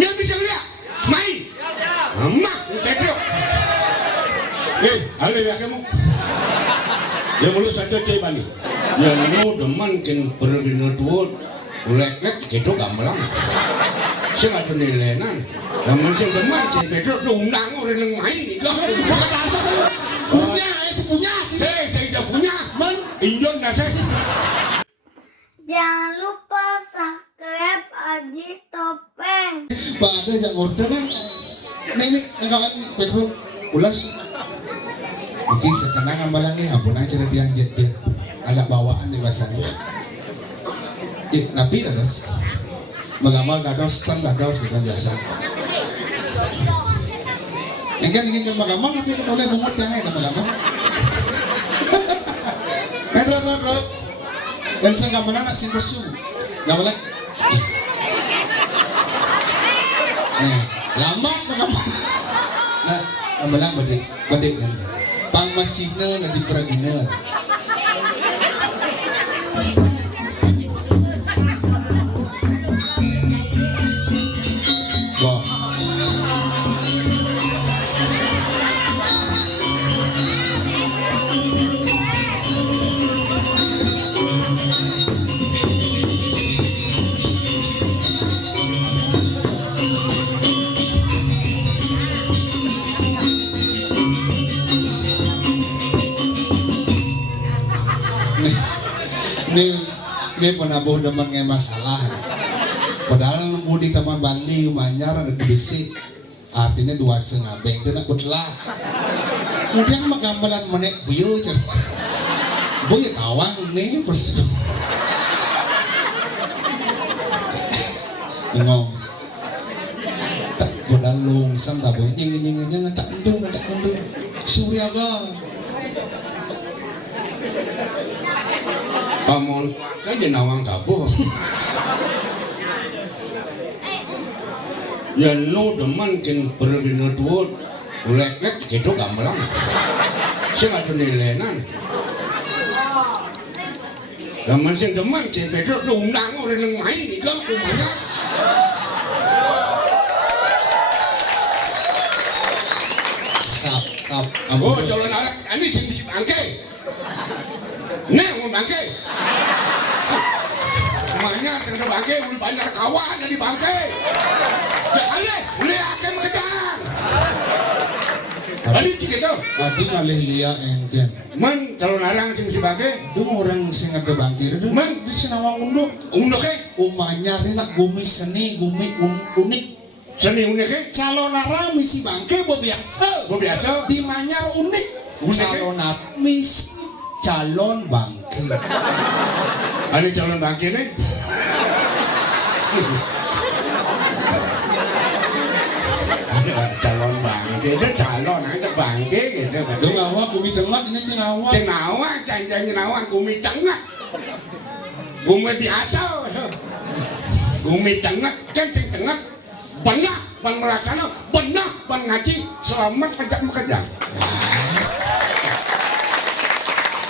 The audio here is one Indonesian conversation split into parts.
Nya bisa lihat. Mai. Emak, Petro. Ale ya kamu. Ya mulut saja cai bani. Ya nu deman ken pergina tuh. Ulek-lek gitu gamelang. Sing ada nilenan. Lamun sing deman cai Petro diundang oleh nang mai nikah. Punya, itu punya. Tidak punya. Man, Indon nase. Jangan lupa subscribe Aji Topeng. Pak ada yang order kan? Ini kawan Petro ulas. Iki sekenangan balang nih, ampun aja dia jet agak bawaan nih bahasanya. Nabi dados, mengamal dados, tan dados gitu biasa. Ingin mengamal tapi boleh bungut yang lain mengamal. Bro. Dan saya nggak menanak sih besu, nggak boleh. Nih, lama mengamal. Nah, gamelang bedek kan. Pang macina na di peragina. Wah. Ini penabuh demen nge masalah. Padahal nunggu di kamar Bali manyar ada bisik. Artinya dua sengabeng itu nak kutlah. Kemudian menggambaran menek buyu cer. Buyu tawang nih pers. Ngom. Tak padahal lungsam tak boleh nyeng tak endung. Suryaga. Pamun, kan jenawang kabuh. Ya nu deman ken pergina tuh. Ulek-lek gitu gamelang. Sing ada nilenan. Lamun sing deman cai Petro diundang oleh nang mai nikah rumahnya. Sap. Oh, calon anak ini sing bangke. Nih, mau bangke. Rumahnya tengah bangke, udah banyak kawan di bangke. Ya lihat akan mengejar. Tadi gitu. Tadi ngalih liya engken. Man, calon anak sing bangke. Dung orang sing ada bangkir itu. Man, di Sinawang unduk. Unduk ke? Umanya rina gumi seni, gumi unik. Seni unik ke? Calon arah misi bangke biasa. Di Manyar unik. Calon misi calon bangke. Ada calon bangke nih? Calon bangke, itu calon aja bangke gitu. Dung awak gumi tengah ini cenawak. Cenawak, gumi tengah. Gumi biasa. Gumi tengah, kencing tengah. Benar, ban melaksana, benar, ban ngaji, selamat ajak mekerja.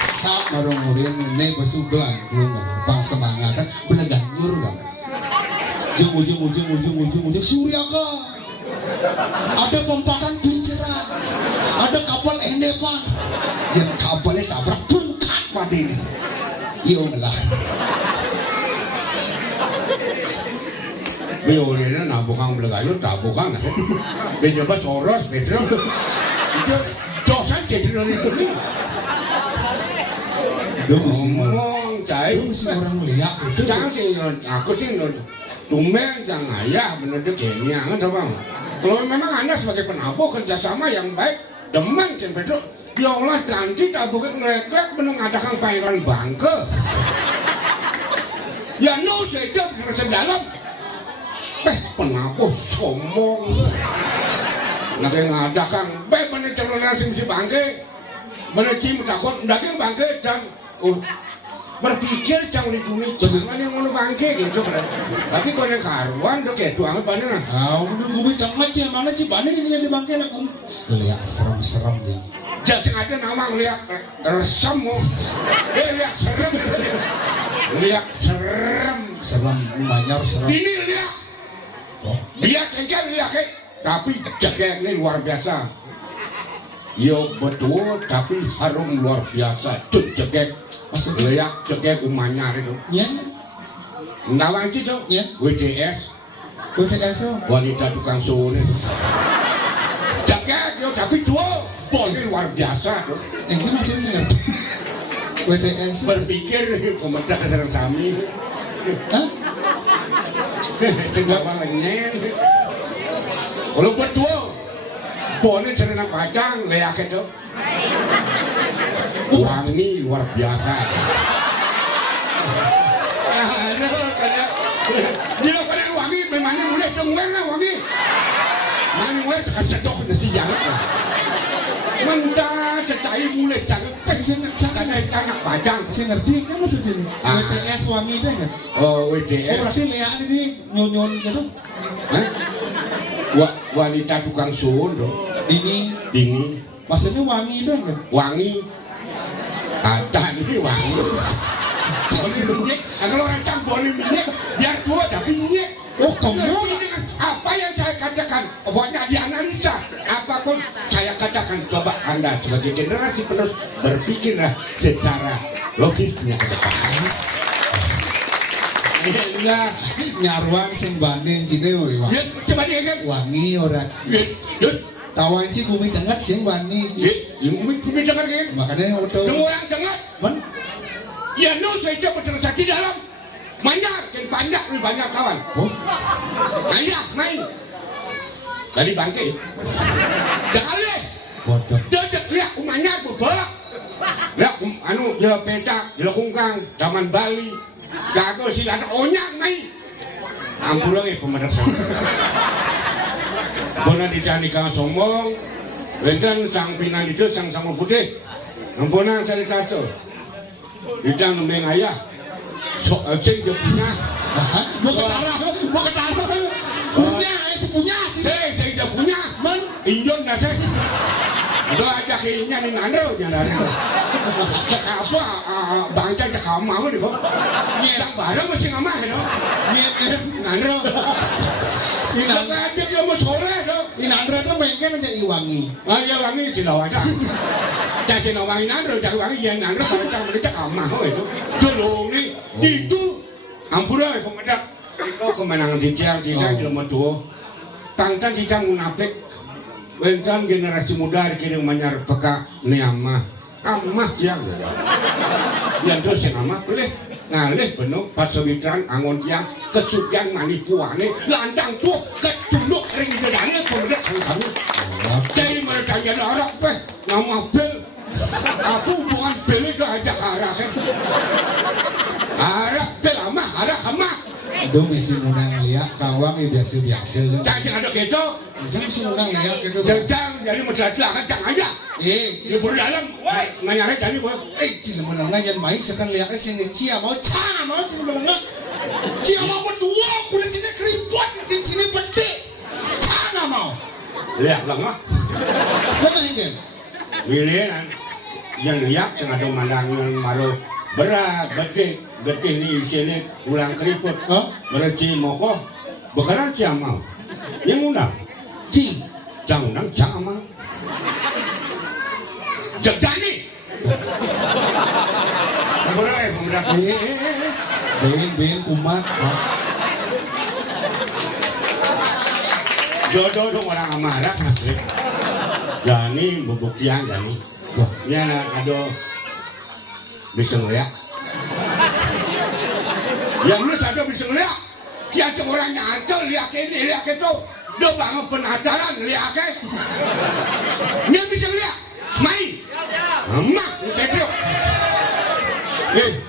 Sak marung-murin ini bersudah belum bang semangat kan beleganyur kan. Ujung Surya kah? Ada pempakan pinceran, ada kapal endepan, yang kapalnya tabrak bengkak pada ini. Iyo ngelah. Biolnya nabukang beleganyur, tabukang. Dia coba soros, Pedro. Itu dosan jadi itu. Ngomong, cai. Itu mesti orang melihat itu. Jangan sih, aku sih tumben jangan ayah menurut kayaknya, ada bang. Kalau memang anda sebagai penabuh kerjasama yang baik, deman kan Pedro. Ya Allah ganti tabuknya ngelek menengadakan panggilan bangke. Ya no saja bisa dalam. Penabuh sombong. Nak ngadakan, mana calon asing si bangke, mana cim takut daging bangke dan berpikir jangan ditunjuk jangan yang mau bangke gitu kan. Tapi kalau yang karuan udah kayak tuang apa nih nah? Udah gue bilang aja mana sih bani ini yang di bangke nak lihat serem deh. Jadi ada nama lihat resem mau, lihat serem Manyar serem. Ini lihat Dia kengkel lihat tapi cekek ini luar biasa. Yo betul tapi harum luar biasa. Cut cekek. Maksudnya cekek umanyar itu. Ya. Nawang itu. Ya. WTS. WTS wanita tukang sun itu. Cekek yo tapi tua. Boleh luar biasa tuh. Yang ini maksudnya saya ngerti. WTS Berpikir pemerintah keserang kami. hah? Segala lenyen. Kalau berdua, boleh cerita pajang, leak itu. Wangi luar biasa. Aduh, kada. Dia kada wangi, memangnya mulai tungguan lah wangi. Mana mulai tersedok nasi jalan. Mentah secai mulai jangan. Kada tanah pajang. Saya ngerti kan maksudnya ini WTS wangi itu kan? Oh, Oh WTS. berarti leak ini nyonyon gitu? Hah? Wanita tukang sun tuh. Dingin. Maksudnya wangi itu kan? Wangi. Ada ini wangi. Boleh minyak. Kalau orang tak boleh minyak, biar tua tapi minyak. Oh kamu Dengan apa yang saya katakan, pokoknya dianalisa. Apapun saya katakan, coba Anda sebagai generasi penerus berpikirlah secara logisnya ke depan. Iya, nyaruang sing banding cine wah. Ya, coba dia kan. Wangi orang. Ya, Tawan sih kumi dengar sing bani. ya, yang kami dengar kan. Makanya auto. Yang orang dengar, Man, ya no saya coba transaksi dalam. Banyak, banyak nih banyak kawan. oh, Ayah main. Dari bangke. Jangan leh. bodoh. Dia lihat umanya berbolak. Lihat anu dia petak, dia kungkang, taman Bali. Gagal silat onyak main. Ampun lagi pemerintah. Bona dicani kang sombong. Lendan sang pinan itu sang sama putih. Ampuna saya kata. Ditang nemeng ayah. So, ceng dia punya. Mau ke tanah. Punya, itu punya. Ceng dia punya. Man, Indon dah saya. Ada aja kayaknya ni nandro jangan ada. Apa bangsa cakap mau ni kok. Nyerang barang mesti ngamah tu. Nyerang nandro. Ini aja dia mau sore tu. ini Andra tuh pengen aja iwangi. Ah ya wangi si lawan dah. Jadi nak wangi nandro, jadi wangi yang nandro kalau cakap mereka cakap mau itu. Tolong ni itu ampura pemerintah. Kau kemenangan tiang dia mau tu. Tangkan tiang munafik. Wentan generasi muda kini manyar peka ni amah yang terus yang amah boleh ngalih penuh pasawitran angon yang kesugian manipuane landang tuh ketunduk ring dedane pemerintah kami jadi mereka jadi orang nama bel aku hubungan bel itu aja arah arah bel amah arah amah Aduh misi munang liat kawang ya biasa-biasa. jangan ada gitu Jangan sih munang liat gitu. jangan jadi masalah jangan aja dia berdalam nanya tadi gua cina melengah yang baik sekarang liatnya sini cia mau cina melengah. Cia mau berdua, kuda cina keriput, cina pede. Cina mau. lihat lengah Betul kan? milihan yang lihat yang ada mandangan maru berat getih ni sini ulang keriput berarti moko bekaran cia mau yang undang jangan undang jangan mau jegani boleh pemerintah Ben kumat. jodoh dong orang amarah asli Jani bubuktian Jani ya ada bisa ngeliat yang lu ada bisa ngeliat tiada orang nyata lihat ini lihat itu dia bangun penasaran lihat dia bisa ngeliat main emak Petro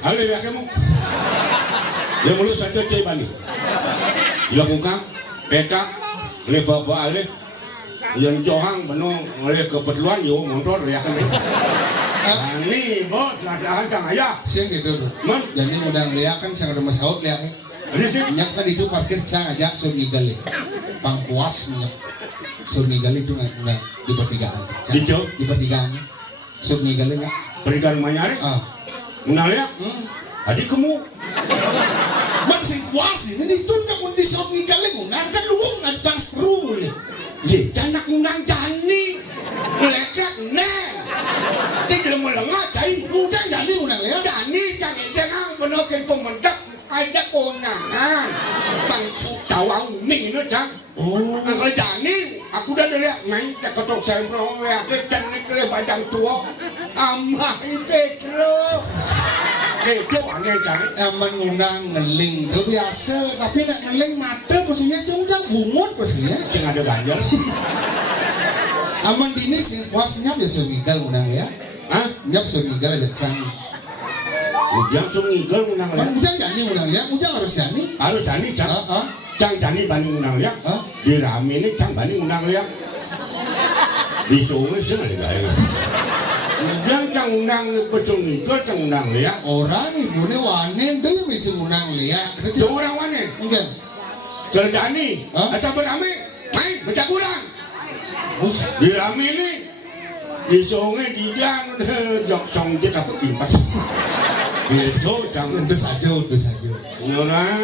alih lihat kamu dia mulut satu coba nih dilakukan petak ini bapak alih yang johang penuh oleh keperluan yo motor lihat kami ini bos ladahan cang ayah Sih gitu tuh. man Jadi udah liat kan saya udah masaut liat. ini sih Minyak kan itu parkir cang aja sur ngigal pangkuas minyak. Sur ngigal itu nggak di pertigaan. Di jauh? Di pertigaan. Sur ngigal nggak? berikan manyari menang lihat adik kamu Man sing kuas ini itu nggak mau di sur ngigal nggak kan lu konangan. Bangku tawang ning ini cang. Oh. Nah kalau jani, aku udah lihat main ketok saya pernah lihat jenik le badang tua. Amah itu lo. Itu aneh cang. Aman ngundang ngeling itu biasa, tapi nak ngeling mata posisinya cungcang bungut posisinya. Sing ada ganjel. Aman dini sing puas nyap ya sungigal ngundang ya. Hah? Nyap sungigal aja cang. Ujang sungigal menang Kan lihat. ujang jani ngundang ya, ujang harus jani. Harus jani cang. Heeh. Cang jani banding menang lihat. Hah? Di rame ini cang banding menang lihat. Di sungai sih ada gaya. Ujang cang menang pesungigal cang menang lihat. Orang ibune wanen deh bisa ngundang lihat. Jangan orang wanen. Enggak. Cerjani, Hah? atau berame, main baca Quran. Di rame ini, di sungai di jang, jok song dia dapat kimpas. Itu jangan Udah saja. orang.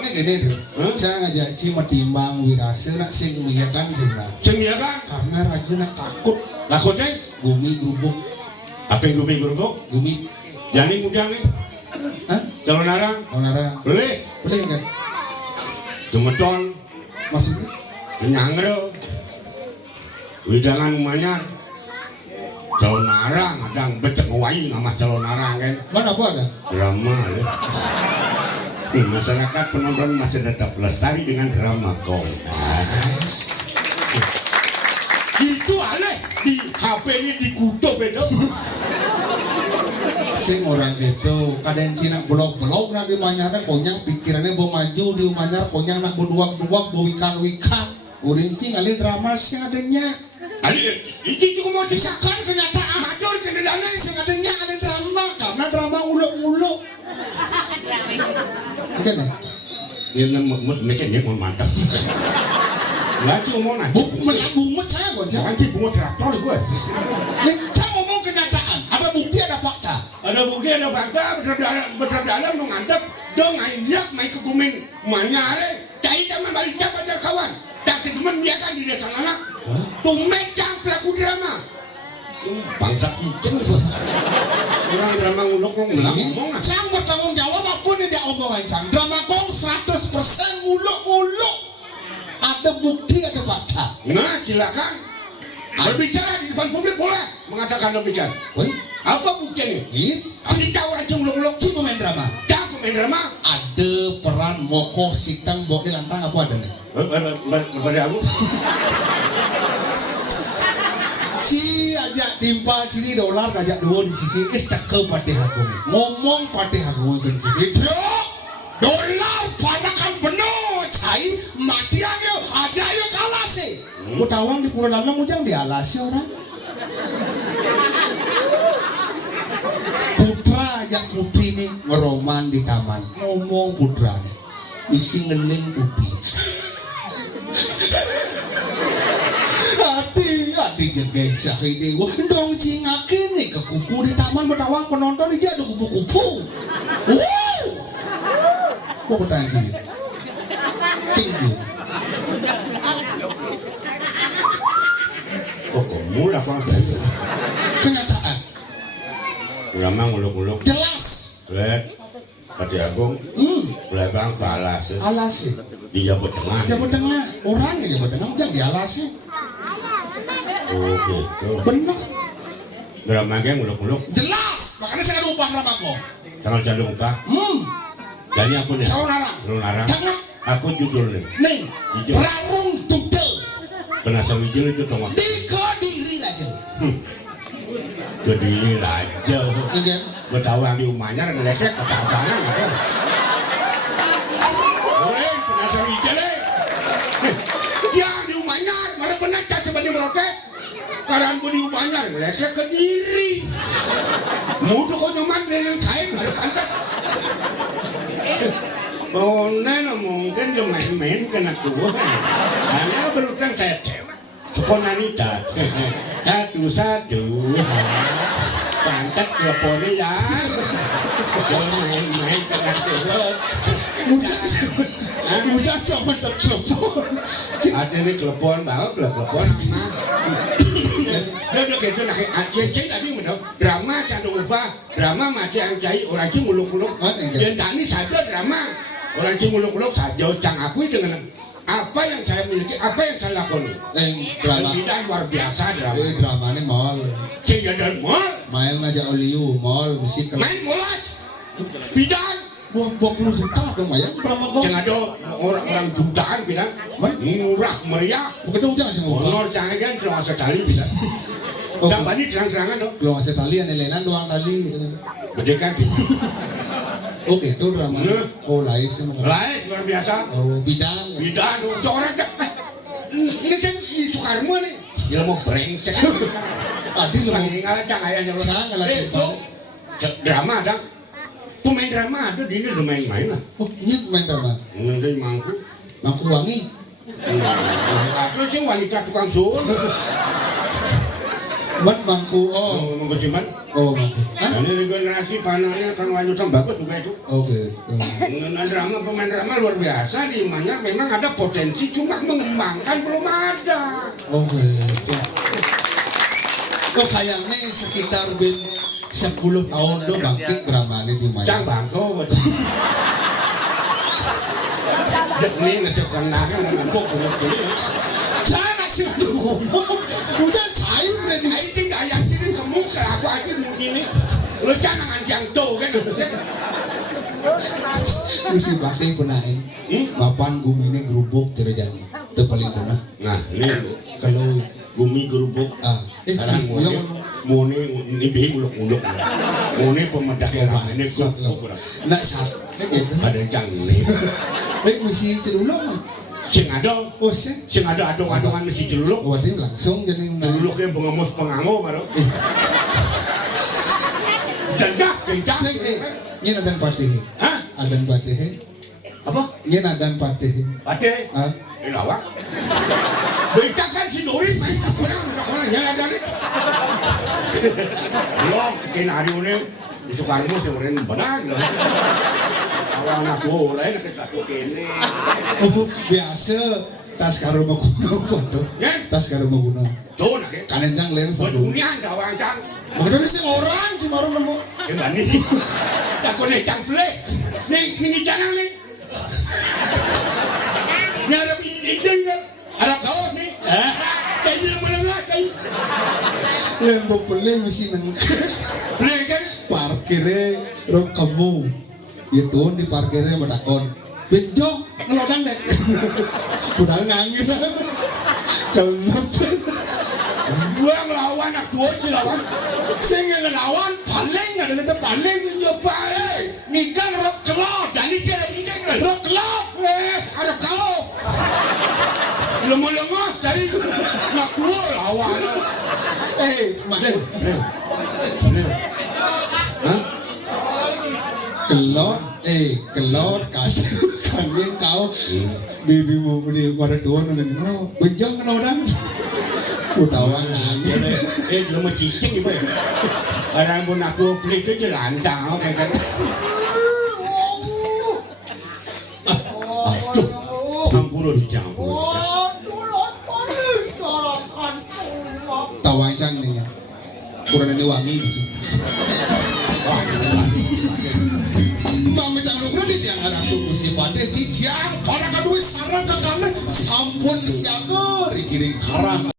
Ini gini tuh. Hah? Saya ngajak Ci metimbang wirase nak sing miyakan sing nak. Semia kan, Karena raguna takut takutnya bumi grubuk, apa yang gue gergok? bumi. Jani mujang nih, Hah? calon narang, Onara, boleh, boleh enggak? gemeton, Maksudnya? nyangre, widangan manyar, calon narang, adang becek ngawai ngamah calon narang kan. Mana apa ada? Drama ya. Masyarakat penonton masih tetap lestari dengan drama kompas. Itu aneh di HP ini dikutuk itu. Sing orang itu kadang Cina blok-blok nak di manyara konyang pikirannya mau maju di manyar konyang nak berduak-duak mau wikan-wikan. Urinci ngalih drama sing adanya. Itu cuma mau disahkan kenyataan. Madur kendalanya Sing adanya ada drama karena drama uluk-uluk. Oke nih. ini mikir dia mau mantap. Lagi ngomong nanti. Bungut saya gonjang. Jangan sih bunga traktor gue. Nih, saya ngomong kenyataan. Ada bukti, ada fakta. Ada bukti, ada fakta, berdalam mengantap. Dong lihat main kegumin manyare. Cai teman balik dapat ada kawan. Tak teman dia kan di desa anak. Tumecang pelaku drama. Bangsa kiceng itu. Orang drama nguluk-nguluk ngomong. Cang bertanggung jawab apapun yang dia omongan Cang. Drama kong 100% nguluk-nguluk. Ada bukti, ada fakta. Nah, silakan. Berbicara di depan publik boleh mengatakan demikian. Woi, Apa buktinya? ini Ini tahu aja nguluk-nguluk. si pemain drama. Cang pemain drama. Ada peran moko sitang bawa di lantang apa ada nih? Pada aku. Si ajak timpa sini dolar ajak dua di sisi tak ke pada aku nih. Ngomong pada aku kan video dolar pada kan penuh cai mati aja yuk kalah sih. Kutawang di Pulau Lanang ujang dialasi orang. Putra ajak putri nih ngeroman di taman. Ngomong putra nih isi ngeling putri. Hati jegeng syahidi dong cingakin nih ke kuku di taman Betawang penonton dia ada kupu-kupu. Kok bertanya sini? Tinggi. Oh, kamu lah bang saya. Kenyataan Ulama nguluk-nguluk. jelas. Lek, Pati Agung, belakang ke alas. Alasi. Di Jawa Tengah. Jawa Tengah orangnya Jawa Tengah jangan dialasi. Oke, Benar. drama yang nguluk-nguluk. Jelas. Makanya saya ada upah drama kok. Tanggal jadung upah. Jadi aku nih. Calon narang. Calon narang. Jangan. Aku judul nih. Nih. Hijau. Rarung tudel. Kena sawijil itu dong. Diri aja. Kediri aja. Enggak. Betawang di umahnya ngelekek kata abangan apa? Boleh, kena sawijil yang di umahnya malah benar coba di meroket. Karena di umahnya ngelekek ke diri. Mudah kok nyoman dengan kain ada pantat. Oh, nena mungkin dia main-main kena Tuhan. Hanya berutang saya spontanitas. Satu-satu. Pantat teleponnya ya. Dia main-main kena Tuhan. Udah coba tertelepon. Ada nih telepon, bawa telepon sama. Udah gitu nak ya cai tadi mana drama candu ubah drama mati ang cai orang cai muluk-muluk yang tani saja drama orang cai muluk-muluk saja cang akui dengan apa yang saya miliki apa yang saya lakoni drama tidak luar biasa drama drama ini mall cai ada mall main aja oliu mall musik main mall bidang 20 juta dong ya drama kok cang ada orang jutaan bidang murah meriah bukan jangan sih honor cang kan terus sekali bidang dan bani terang-terangan dong belum ngasih talian lenan doang tali gitu kan gede kan oke itu drama oh lain sih lain luar biasa oh bidang orang ini kan Soekarno nih dia mau brengsek tadi lu pengen cang ayahnya lo itu drama ada pemain drama ada di ini udah main-main lah oh ini main drama dari mangku wangi itu sih wanita tukang sun mangku mangku ciman mangku dan ini generasi panahnya kan wajib bagus juga itu oke pemain drama luar biasa di Manyar memang ada potensi cuma mengembangkan belum ada oke kok kayaknya sekitar 10 tahun do bangkit drama ini di Manyar cang bangko ini ngasih kenakan dan empuk saya masih ngomong udah cair ini tidak yakin kamu ke aku aja ini lu jangan yang tuh kan mesti bakti punain papan gumi ini gerubuk terjadi udah paling punah nah ini kalau gumi gerubuk sekarang mune ini bih muluk-muluk mune pemedak yang ini gerubuk nak sat ada yang nih mesti cerulong sing ada oh sing ada adong-adongan mesti celuluk waduh langsung jadi celuluknya pengamus-pengango baru jandak kencang ini ada patih hah? Ada patih apa? Ini ada patih patih? Lawak beritakan si Dori main orang nyala dari belum kena hari ini itu karmu sebenarnya benar awal anak gue lain kita tuh kene biasa tas karo mau kuno tas karo mau kuno tuh nak kanen jang lain dunia ada orang jang bener sih orang cuma orang nemu cuman ini tak boleh jang play nih jangan nih ini ada ide ada kawan nih kayak mana nggak kayak lembok play mesti nang play kan parkirnya rok kamu itu di parkirnya medakon benjok ngelodang deh udah ngangin kenapa gua ngelawan anak gua dilawan saya ngelawan paling ada paling nyoba ngikan rok kelot jadi kira ikan rok kelot ada kau lemah-lemah dari anak gua lawan mana hah kelot kasih kangin kau di pada dua nanti benjang ngelodang utawa ngangin lemah cicing ibu ya orang pun aku pelit itu lantang kayak kan aduh campur tawancang nih ya kurang ini wangi bisa Mami tak lupa di tiang ada tuh si Pade di tiang karena kadui sarang ke kanan sampun siaga rikiring karang